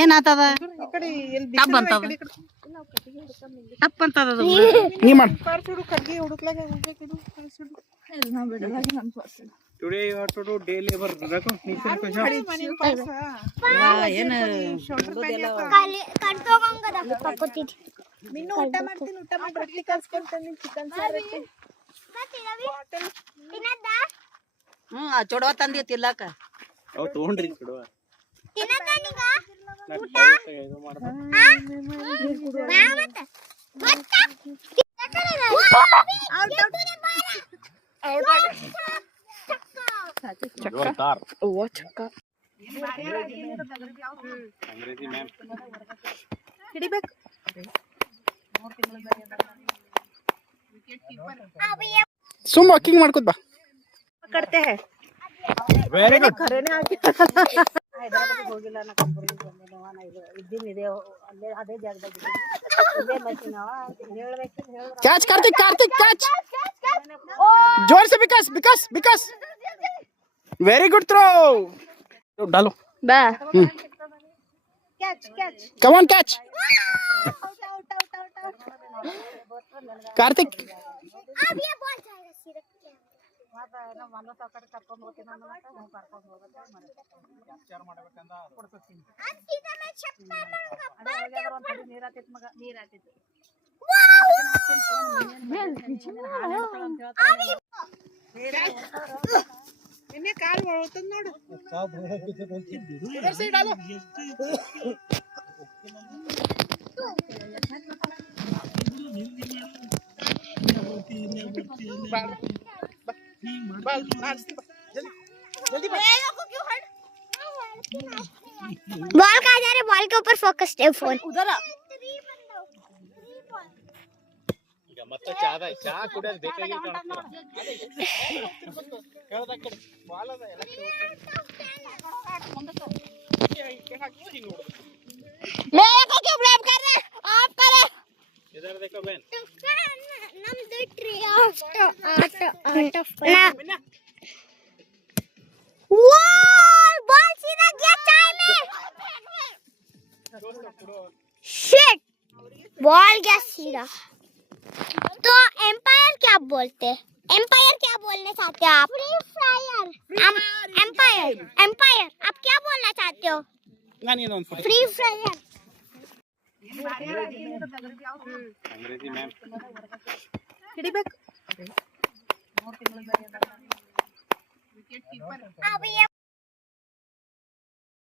ಏನಾತದ ಟಪ್ ಅಂತದ ಟಪ್ ಅಂತದ ನೀ ಮಾಡ್ Today you have to do day labor. Recognition question. ಏನು ಮಿನ್ನು ಊಟ ಮಾಡ್ತೀನಿ ಊಟ ಮಾಡಿ ರೊಟ್ಟಿ ಕಲ್ಸ್ಕೊಂತೀನಿ ಚಿಕನ್ ಸಾರು ಚೊಡವ ತಂದಿ ತಿಲ್ಲಕ ಅವ್ ತಗೊಂಡ್ರಿ ಕೊಡುವ ಹಿಡಿಬೇಕು ಸುಮ್ ವಾಕಿಂಗ್ ಮಾಡ್ಕೋತ ಬಾ. ಕಟ್ತೆ ಹೈ ವೆರಿ ಗುಡ್. ಖರೇನೆ ಆಗಿ ಹೈದರಾಬಾದ್ ಹೋಗಿಲ್ಲ ನಾ ಕಲಬುರ್ಗಿ ಬಂದಿನವ ನಾ ಇದ್ದೀನಿ ಅಲ್ಲೇ ಅದೇ ಜಾಗದಾಗ ಇಲ್ಲೇ ಬರ್ತೀನವ ಹೇಳ್ಬೇಕು ಹೇಳ ಕ್ಯಾಚ್ ಕಾರ್ತಿಕ್ ಕಾರ್ತಿಕ್ ಕ್ಯಾಚ್ जोर से विकास वेरी गुड थ्रो डालो ಬಾ कम ऑन कैच कार्तिक ನಿನ್ನೆ ಕಾಲ್ ಹೊಳ್ತದ ನೋಡು बॉल कहाँ जा रहे? बॉल के ऊपर फोकस है फोन ಉದರ ಈಗ ಮತ್ತೆ ಚಾದ ಚಾ ಕುಡಿಯೋದು ಬೇಕಾಗಿ मेरे को क्यों ब्लेम कर रहे? आप करे इधर देखो बहन नम द ट्री ऑफ ना वाह बॉल सीधा गया चाय में शिट बॉल गया सीधा तो एम्पायर क्या बोलते हैं? एम्पायर क्या बोलना चाहते हो आप? फ्री फायर एम्पायर आप क्या बोलना चाहते हो? ನಾನೇನು ಒಂದು फ्री फायर ಅಂಗ್ರೇಜಿ ಮ್ಯಾಮ್ ಹಿಡಿಬೇಕು अब ये